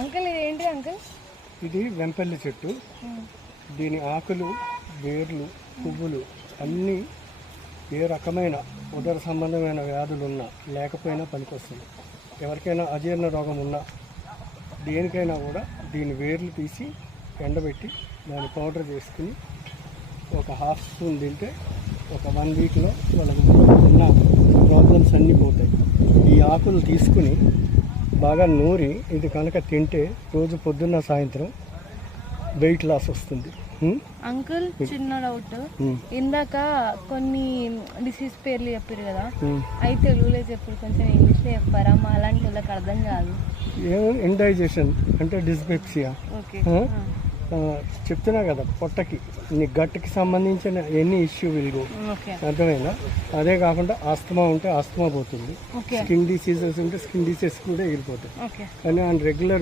Uncle ఇది ఏంటి uncle? ఇది వెంపల్లి చెట్టు. దీని ఆకులు, వేర్లు, పువ్వులు అన్నీ ఏ రకమైన ఉదర సంబంధమైన వ్యాధులు ఉన్నా లేకపోయినా పనికొస్తుంది. ఎవరికైనా అజీర్ణ రోగం ఉన్నా దేనికైనా కూడా దీని వేర్లు తీసి ఎండబెట్టి దాన్ని పౌడర్ చేసుకుని ఒక హాఫ్ స్పూన్ తింటే ఒక 1 వీక్లో వాళ్ళకి ఉన్న ప్రాబ్లమ్స్ అన్నీ పోతాయి. ఈ ఆకులు తీసుకుని బాగా నూరి ఇది కనుక తింటే రోజు పొద్దున్న సాయంత్రం వెయిట్ లాస్ వస్తుంది. అంకుల్ చిన్న డౌట్, ఇందాక కొన్ని డిసీజ్ పేర్లు చెప్పారు కదా, అవి తెలుగులో చెప్పారు, కొంచెం ఇంగ్లీష్లో చెప్పారా? మా అలాంటి వాళ్ళకి అర్థం కాదు. ఇండైజెషన్ అంటే డిస్పెప్సియా. ఓకే, చెప్తున్నా కదా, పొట్టకి నీ గట్కి సంబంధించిన ఎన్ని ఇష్యూ విల్గో, అర్థమైనా? అదే కాకుండా ఆస్తమా ఉంటే ఆస్తమా పోతుంది, స్కిన్ డిసీజెస్ ఉంటే స్కిన్ డిసీజెస్ కూడా వెళ్ళిపోతాయి. కానీ రెగ్యులర్